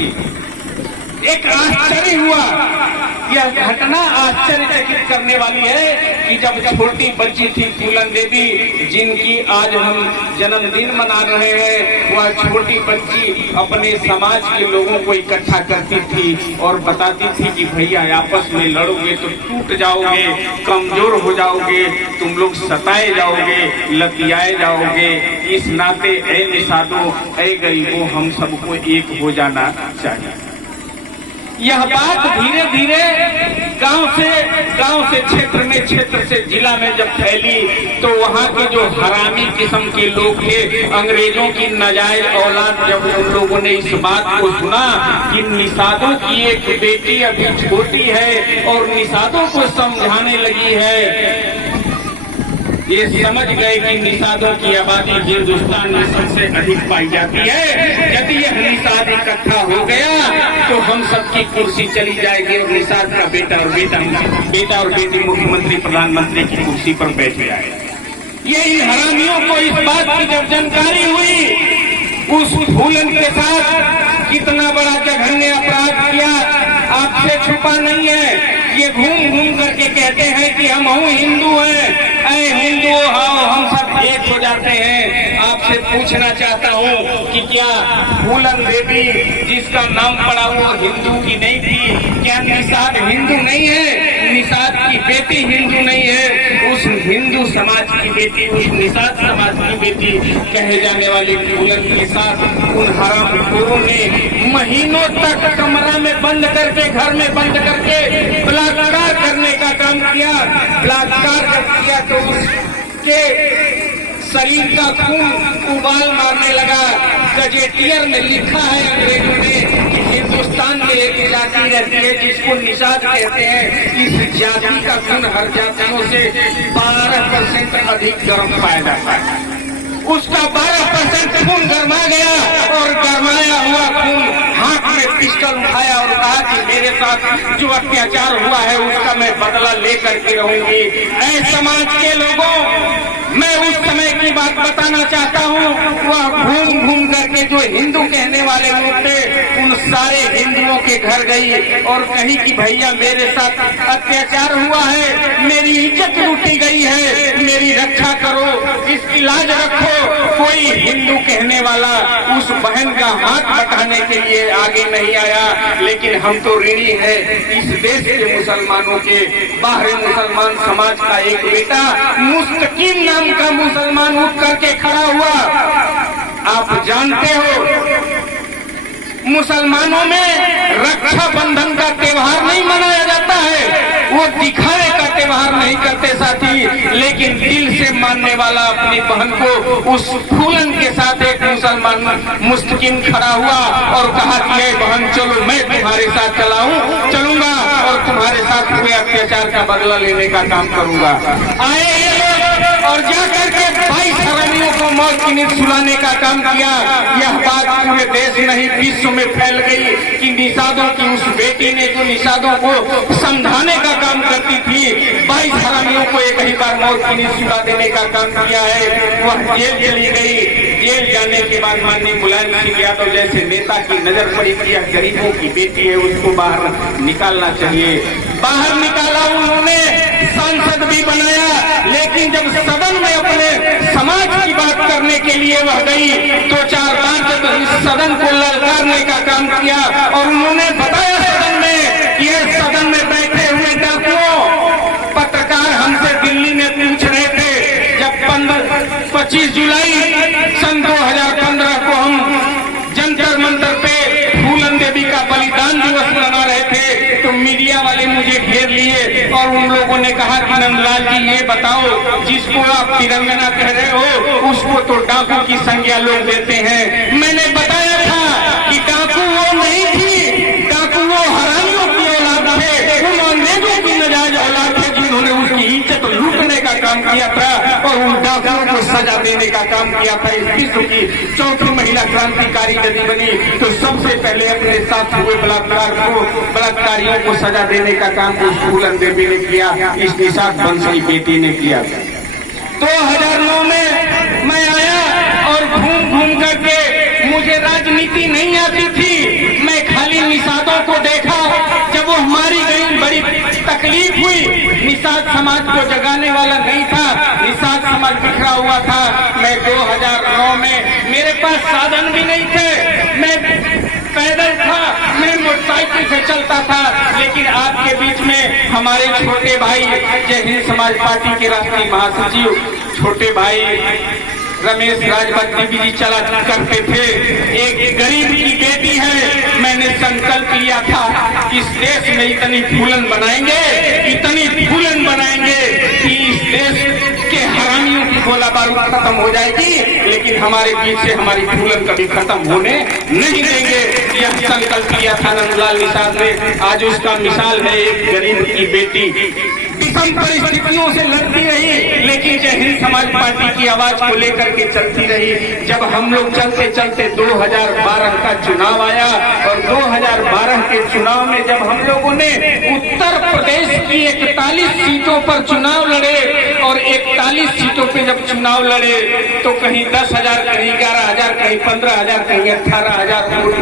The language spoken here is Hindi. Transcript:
थी। एक आश्चर्य हुआ, यह घटना आश्चर्यचकित करने वाली है कि जब छोटी बच्ची थी फूलन देवी, जिनकी आज हम जन्मदिन मना रहे हैं, वह छोटी बच्ची अपने समाज के लोगों को इकट्ठा करती थी और बताती थी कि भैया आपस में लड़ोगे तो टूट जाओगे, कमजोर हो जाओगे, तुम लोग सताए जाओगे, लतियाए जाओगे। इस नाते ऐ निषादों, ऐ गरीबों, हम सबको एक हो जाना चाहिए। यह बात धीरे धीरे गांव से क्षेत्र से जिला में जब फैली, तो वहां के जो हरामी किस्म के लोग थे, अंग्रेजों की नाजायज औलाद, जब उन लोगों ने इस बात को सुना कि निषादों की एक बेटी अभी छोटी है और निषादों को समझाने लगी है, ये समझ गए कि निषादों की आबादी हिंदुस्तान में सबसे अधिक पाई जाती है। यदि यह निषाद इकट्ठा हो गया तो हम सबकी कुर्सी चली जाएगी और निषाद का बेटा और बेटी मुख्यमंत्री प्रधानमंत्री की कुर्सी पर बैठ जाए। ये इन हरामियों को इस बात की जब जानकारी हुई, उस फूलन के साथ कितना बड़ा जघन्य अपराध किया आपसे छुपा नहीं है। ये घूम घूम करके कहते हैं कि हम हिंदू हैं, ऐ हिंदू आओ, हम सब एक हो जाते हैं। आपसे पूछना चाहता हूँ कि क्या फूलन देवी जिसका नाम पड़ा वो हिंदू की नहीं थी? क्या निषाद हिंदू नहीं है? निषाद की बेटी हिंदू नहीं है? उस हिंदू समाज की बेटी, उस निषाद समाज की बेटी कहे जाने वाली फूलन के साथ उन हरामखोरों ने महीनों तक कमरा में बंद करके, घर में बंद करके बलात्कार करने का काम किया। बलात्कार जब किया तो उसके शरीर का खून उबाल मारने लगा। गजेटियर में लिखा है अंग्रेजों ने कि हिंदुस्तान में एक जाति रहती है जिसको निषाद कहते हैं, इस जाति का खून हर जातियों से 12% अधिक गर्म पाया जाता है। उसका 12% खून गरमा गया और गरमाया हुआ खून हाथ में पिस्टल उठाया और कहा कि मेरे साथ जो अत्याचार हुआ है उसका मैं बदला लेकर के रहूंगी। ऐ समाज के लोगों, मैं उस समय की बात बताना चाहता हूँ। वह घूम घूम करके जो हिंदू कहने वाले लोग थे, उन सारे हिंदुओं के घर गई और कही कि भैया मेरे साथ अत्याचार हुआ है, मेरी इज्जत लूटी गई है, मेरी रक्षा करो, इसकी लाज रखो। कोई हिंदू कहने वाला उस बहन का हाथ बटाने के लिए आगे नहीं आया। लेकिन हम तो ऋणी है इस देश के मुसलमानों के। बाहरी मुसलमान समाज का एक बेटा मुस्तकीम नाम का मुसलमान उठ करके खड़ा हुआ। आप जानते हो मुसलमानों में रक्षाबंधन का त्योहार नहीं मनाया जाता है, वो दिखावे का त्योहार नहीं करते साथी, लेकिन दिल से मानने वाला अपनी बहन को, उस फूलन के साथ एक मुसलमान मुस्तकीम खड़ा हुआ और कहा कि ये बहन चलो मैं तुम्हारे साथ चलूंगा और तुम्हारे साथ हुए अत्याचार का बदला लेने का काम करूंगा। आए ये लोग और जाकर के 22 हरामियों को मौत की नींद सुलाने का काम किया। यह बात पूरे देश नहीं विश्व में फैल गई कि निषादों की उस बेटी ने जो निषादों को समझाने का काम करती थी, 22 हरामियों को एक ही बार मौत की नींद सुला देने का काम किया है। वह जेल चली गई। जेल जाने के बाद माननीय मुलायम सिंह यादव जैसे नेता की नजर पड़ी कि यह गरीबों की बेटी है, उसको बाहर निकालना चाहिए। बाहर निकाला, उन्होंने सांसद भी बनाया। लेकिन जब सदन में अपने समाज की बात करने के लिए वह गई तो 4-5 सदन को ललकारने का काम किया और उन्होंने बताया सदन में कि यह सदन में बैठे हुए डाकुओं, पत्रकार हमसे दिल्ली में पूछ रहे थे जब 25 जुलाई सन 2015 को हम जंतर मंतर पे फूलन देवी का बलिदान दिवस मना रहे थे, तो मीडिया वाले मुझे घेर लिए और उन लोगों ने कहा कि नंदलाल जी ये बताओ, जिसको आप तिरंगना कह रहे हो उसको तो डाकू की संज्ञा लोग देते हैं। मैंने बताया था कि डाकू वो नहीं थी, डाकू वो हरामियों की औलाद थे, उन अंग्रेजों की नाजायज औलाद थे जिन्होंने उसकी इज्जत लूटने का काम किया था और उन डाकुओं को सजा देने का काम किया था। इस विश्व की चौथी महिला क्रांतिकारी यदि बनी तो सबसे पहले अपने साथ हुए बलात्कारियों को सजा देने का काम उस फूलन देवी ने किया, इस निषाद वंश की बेटी ने किया। 2009 में मैं आया और घूम घूम करके, मुझे राजनीति नहीं आती थी, मैं समाज को जगाने वाला नहीं था, निषाद समाज बिखरा हुआ था। मैं 2009 में मेरे पास साधन भी नहीं थे, मैं पैदल था, मैं मोटरसाइकिल से चलता था, लेकिन आपके बीच में हमारे छोटे भाई जय हिंद समाज पार्टी के राष्ट्रीय महासचिव छोटे भाई रमेश राजभट्टी जी चला करते थे। एक गरीब की बेटी है, मैंने संकल्प लिया था कि इस देश में इतनी फूलन बनाएंगे, इतनी फूलन बनाएंगे कि इस देश के हरामियों की गोला बारूद खत्म हो जाएगी, लेकिन हमारे बीच से हमारी फूलन कभी खत्म होने नहीं देंगे। यह संकल्प लिया था नंदलाल निषाद ने। आज उसका मिसाल है एक गरीब की बेटी, विषम परिस्थितियों से लड़ती रही, लेकिन जय हिंद समाज पार्टी की आवाज को लेकर के चलती रही। जब हम लोग चलते चलते 2012 का चुनाव आया और 2012 के चुनाव में जब हम लोगों ने उत्तर प्रदेश की 41 सीटों पर चुनाव लड़े और 41 सीटों पे जब चुनाव लड़े तो कहीं 10,000, कहीं 11,000, कहीं 15,000, कहीं 18,000 वोट